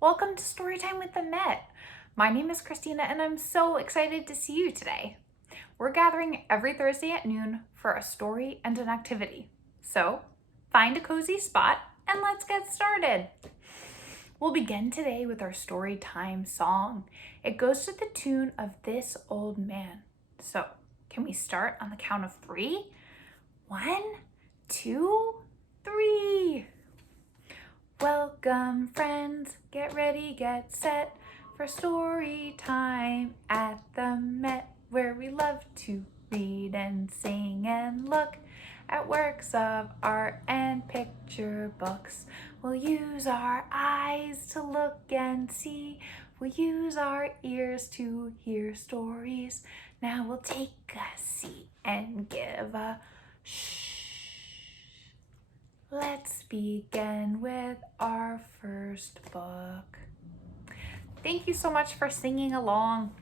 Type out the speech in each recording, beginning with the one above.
Welcome to Storytime with the Met. My name is Christina and I'm so excited to see you today. We're gathering every Thursday at noon for a story and an activity. So find a cozy spot and let's get started. We'll begin today with our Storytime song. It goes to the tune of This Old Man. So can we start on the count of 3? 1, 2, 3. Welcome, friends, get ready, get set for story time at the Met, where we love to read and sing and look at works of art and picture books. We'll use our eyes to look and see. We'll use our ears to hear stories. Now we'll take a seat and give a shh. Let's begin with our first book. Thank you so much for singing along.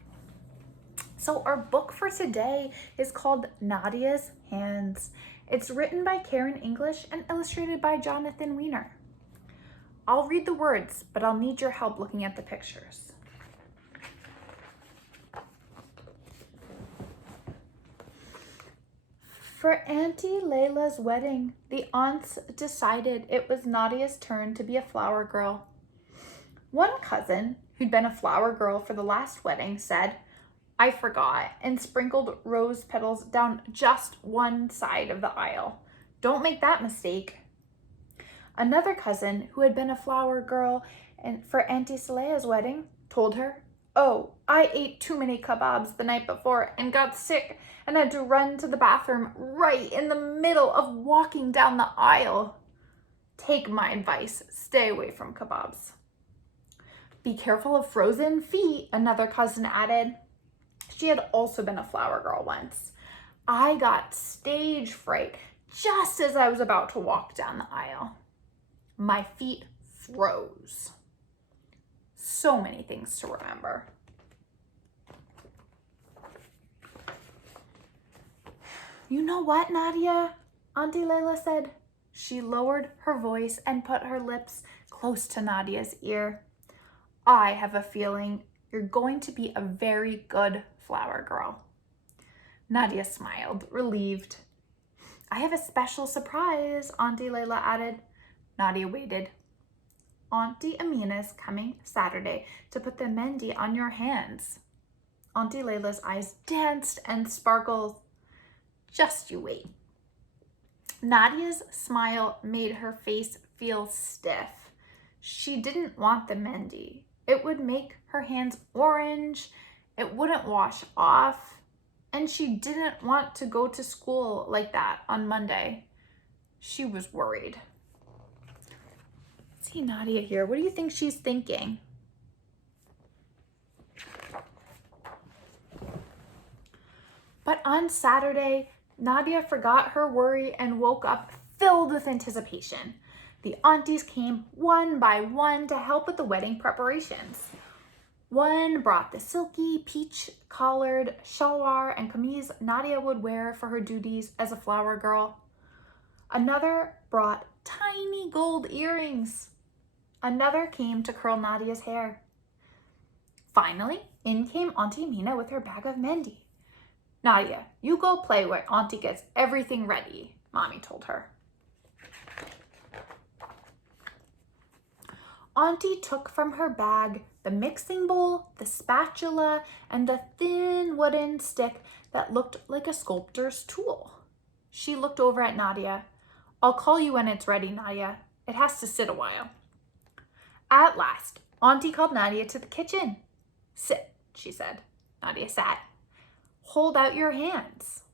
So our book for today is called Nadia's Hands. It's written by Karen English and illustrated by Jonathan Weiner. I'll read the words, but I'll need your help looking at the pictures. For Auntie Layla's wedding, the aunts decided it was Nadia's turn to be a flower girl. One cousin, who'd been a flower girl for the last wedding, said, "I forgot," and sprinkled rose petals down just one side of the aisle. "Don't make that mistake." Another cousin, who had been a flower girl for Auntie Saleha's wedding, told her, "Oh, I ate too many kebabs the night before and got sick and had to run to the bathroom right in the middle of walking down the aisle. Take my advice, stay away from kebabs." "Be careful of frozen feet," another cousin added. She had also been a flower girl once. "I got stage fright just as I was about to walk down the aisle. My feet froze." So many things to remember. "You know what, Nadia?" Auntie Layla said. She lowered her voice and put her lips close to Nadia's ear. "I have a feeling you're going to be a very good flower girl." Nadia smiled, relieved. "I have a special surprise," Auntie Layla added. Nadia waited. "Auntie Amina's coming Saturday to put the mehndi on your hands." Auntie Layla's eyes danced and sparkled. "Just you wait." Nadia's smile made her face feel stiff. She didn't want the mehndi. It would make her hands orange, it wouldn't wash off, and she didn't want to go to school like that on Monday. She was worried. See Nadia here. What do you think she's thinking? But on Saturday, Nadia forgot her worry and woke up filled with anticipation. The aunties came one by one to help with the wedding preparations. One brought the silky peach-collared shalwar and kameez Nadia would wear for her duties as a flower girl. Another brought tiny gold earrings. Another came to curl Nadia's hair. Finally, in came Auntie Amina with her bag of mehndi. "Nadia, you go play where Auntie gets everything ready," Mommy told her. Auntie took from her bag the mixing bowl, the spatula, and the thin wooden stick that looked like a sculptor's tool. She looked over at Nadia. "I'll call you when it's ready, Nadia. It has to sit a while." At last, Auntie called Nadia to the kitchen. "Sit," she said. Nadia sat. "Hold out your hands."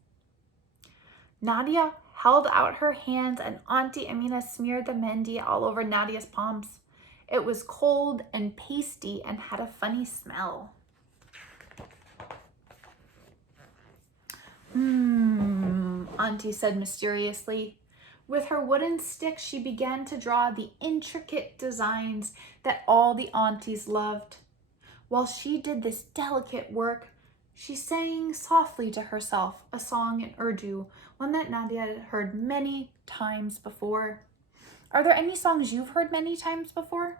Nadia held out her hands and Auntie Amina smeared the mehndi all over Nadia's palms. It was cold and pasty and had a funny smell. Auntie said mysteriously. With her wooden stick, she began to draw the intricate designs that all the aunties loved. While she did this delicate work, she sang softly to herself a song in Urdu, one that Nadia had heard many times before. Are there any songs you've heard many times before?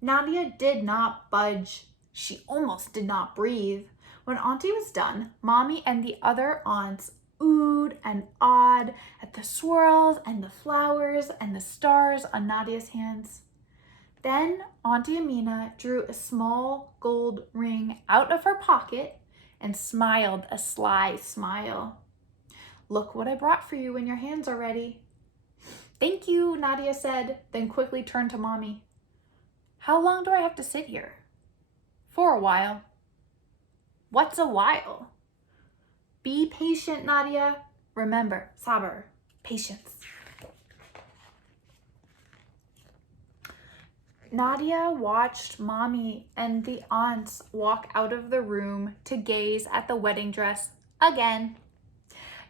Nadia did not budge. She almost did not breathe. When Auntie was done, Mommy and the other aunts oohed and awed at the swirls and the flowers and the stars on Nadia's hands. Then Auntie Amina drew a small gold ring out of her pocket and smiled a sly smile. "Look what I brought for you when your hands are ready." "Thank you," Nadia said, then quickly turned to Mommy. "How long do I have to sit here?" "For a while." "What's a while?" "Be patient, Nadia. Remember, sabr, patience." Nadia watched Mommy and the aunts walk out of the room to gaze at the wedding dress again.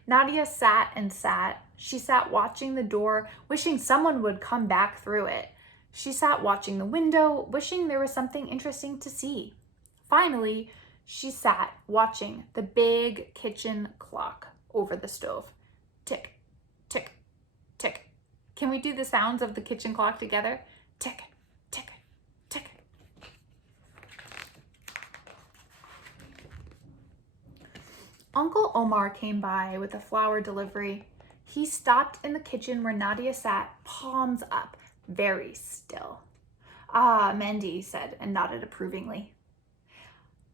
Nadia sat and sat. She sat watching the door, wishing someone would come back through it. She sat watching the window, wishing there was something interesting to see. Finally, she sat watching the big kitchen clock over the stove. Tick, tick, tick. Can we do the sounds of the kitchen clock together? Tick, tick, tick. Uncle Omar came by with a flower delivery. He stopped in the kitchen where Nadia sat, palms up, very still. "Ah, Mendy," he said, and nodded approvingly.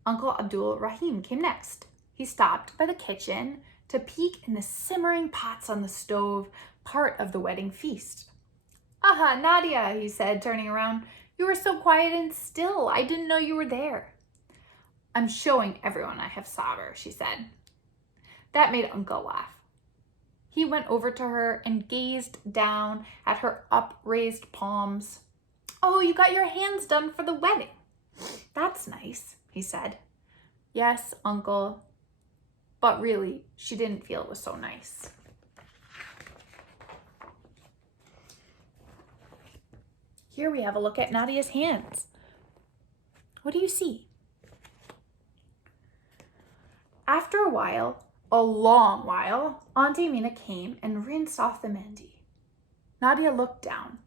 Uncle Abdul Rahim came next. He stopped by the kitchen to peek in the simmering pots on the stove, part of the wedding feast. "Aha, Nadia," he said, turning around. "You were so quiet and still. I didn't know you were there." "I'm showing everyone I have sabr," she said. That made Uncle laugh. He went over to her and gazed down at her upraised palms. "Oh, you got your hands done for the wedding. That's nice," he said. "Yes, Uncle." But really, she didn't feel it was so nice. Here we have a look at Nadia's hands. What do you see? After a while, a long while, Auntie Amina came and rinsed off the mehndi. Nadia looked down.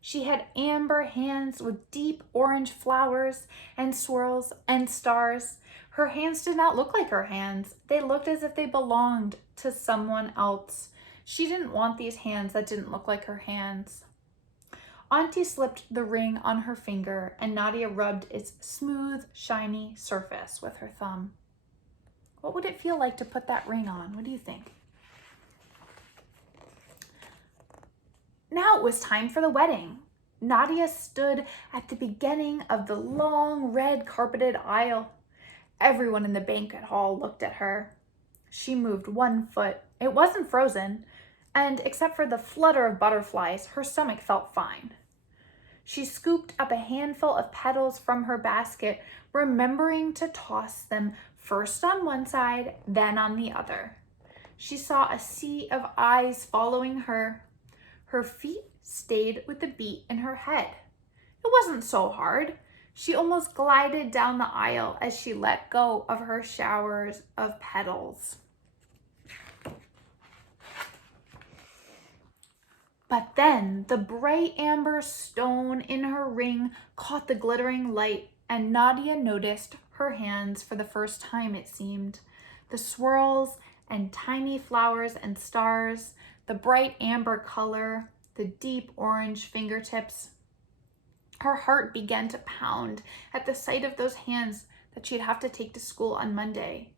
She had amber hands with deep orange flowers and swirls and stars. Her hands did not look like her hands. They looked as if they belonged to someone else. She didn't want these hands that didn't look like her hands. Auntie slipped the ring on her finger and Nadia rubbed its smooth, shiny surface with her thumb. What would it feel like to put that ring on? What do you think? Now it was time for the wedding. Nadia stood at the beginning of the long red carpeted aisle. Everyone in the banquet hall looked at her. She moved one foot. It wasn't frozen, and except for the flutter of butterflies, her stomach felt fine. She scooped up a handful of petals from her basket, remembering to toss them first on one side, then on the other. She saw a sea of eyes following her. Her feet stayed with the beat in her head. It wasn't so hard. She almost glided down the aisle as she let go of her showers of petals. But then the bright amber stone in her ring caught the glittering light, and Nadia noticed her hands for the first time, it seemed. The swirls and tiny flowers and stars, the bright amber color, the deep orange fingertips. Her heart began to pound at the sight of those hands that she'd have to take to school on Monday.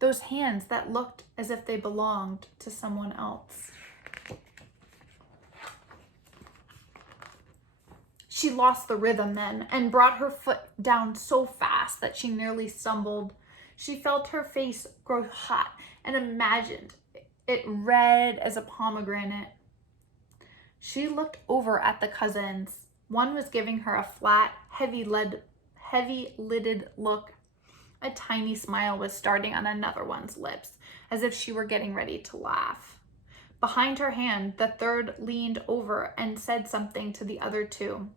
Those hands that looked as if they belonged to someone else. She lost the rhythm then and brought her foot down so fast that she nearly stumbled. She felt her face grow hot and imagined it red as a pomegranate. She looked over at the cousins. One was giving her a flat, heavy-lidded look. A tiny smile was starting on another one's lips, as if she were getting ready to laugh. Behind her hand, the third leaned over and said something to the other two.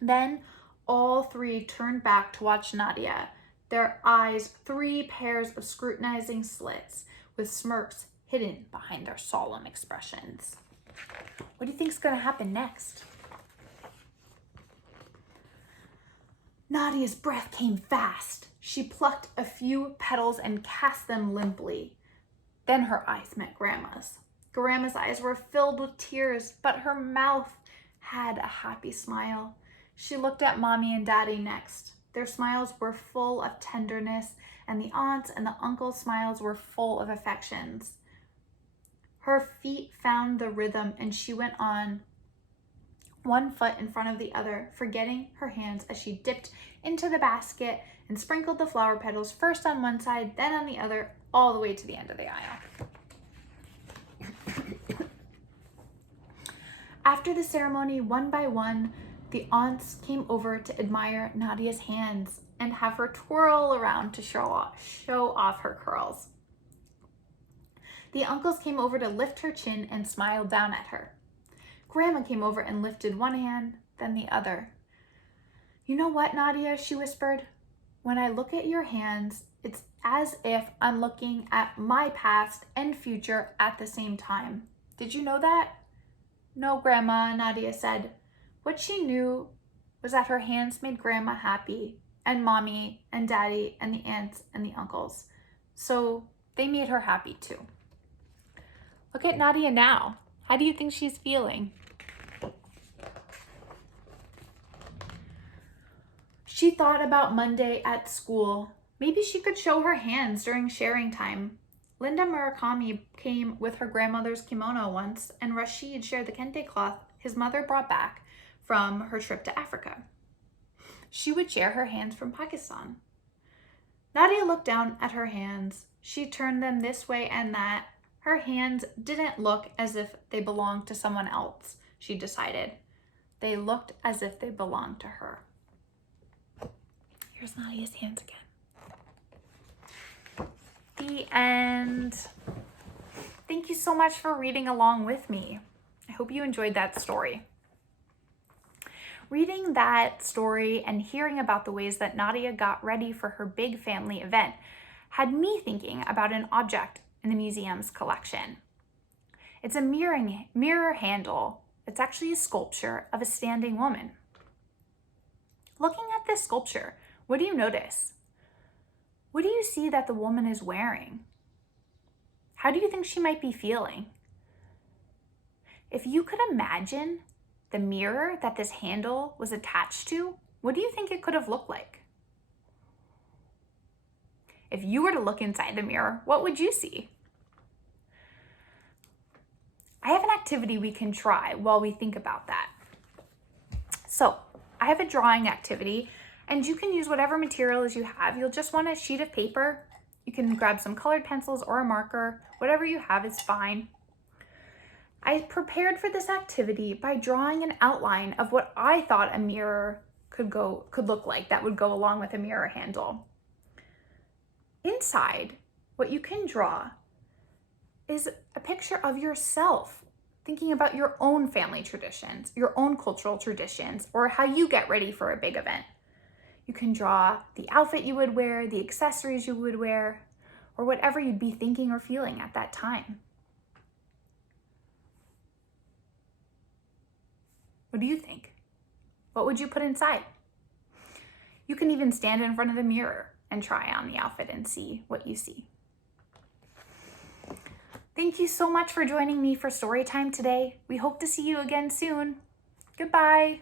Then all three turned back to watch Nadia, their eyes 3 pairs of scrutinizing slits with smirks hidden behind their solemn expressions. What do you think is going to happen next? Nadia's breath came fast. She plucked a few petals and cast them limply. Then her eyes met Grandma's. Grandma's eyes were filled with tears, but her mouth had a happy smile. She looked at Mommy and Daddy next. Their smiles were full of tenderness, and the aunts and the uncles' smiles were full of affections. Her feet found the rhythm, and she went on, one foot in front of the other, forgetting her hands as she dipped into the basket and sprinkled the flower petals first on one side, then on the other, all the way to the end of the aisle. After the ceremony, one by one, the aunts came over to admire Nadia's hands and have her twirl around to show off her curls. The uncles came over to lift her chin and smile down at her. Grandma came over and lifted one hand, then the other. "You know what, Nadia?" she whispered. "When I look at your hands, it's as if I'm looking at my past and future at the same time. Did you know that?" "No, Grandma," Nadia said. What she knew was that her hands made Grandma happy, and Mommy and Daddy and the aunts and the uncles. So they made her happy too. Look at Nadia now. How do you think she's feeling? She thought about Monday at school. Maybe she could show her hands during sharing time. Linda Murakami came with her grandmother's kimono once, and Rashid shared the kente cloth his mother brought back from her trip to Africa. She would share her hands from Pakistan. Nadia looked down at her hands. She turned them this way and that. Her hands didn't look as if they belonged to someone else, she decided. They looked as if they belonged to her. Here's Nadia's hands again. The end. Thank you so much for reading along with me. I hope you enjoyed that story. Reading that story and hearing about the ways that Nadia got ready for her big family event had me thinking about an object in the museum's collection. It's a mirror handle. It's actually a sculpture of a standing woman. Looking at this sculpture, what do you notice? What do you see that the woman is wearing? How do you think she might be feeling? If you could imagine the mirror that this handle was attached to, what do you think it could have looked like? If you were to look inside the mirror, what would you see? I have an activity we can try while we think about that. So I have a drawing activity, and you can use whatever materials you have. You'll just want a sheet of paper. You can grab some colored pencils or a marker. Whatever you have is fine. I prepared for this activity by drawing an outline of what I thought a mirror could look like that would go along with a mirror handle. Inside, what you can draw is a picture of yourself, thinking about your own family traditions, your own cultural traditions, or how you get ready for a big event. You can draw the outfit you would wear, the accessories you would wear, or whatever you'd be thinking or feeling at that time. What do you think? What would you put inside? You can even stand in front of the mirror and try on the outfit and see what you see. Thank you so much for joining me for Storytime today. We hope to see you again soon. Goodbye.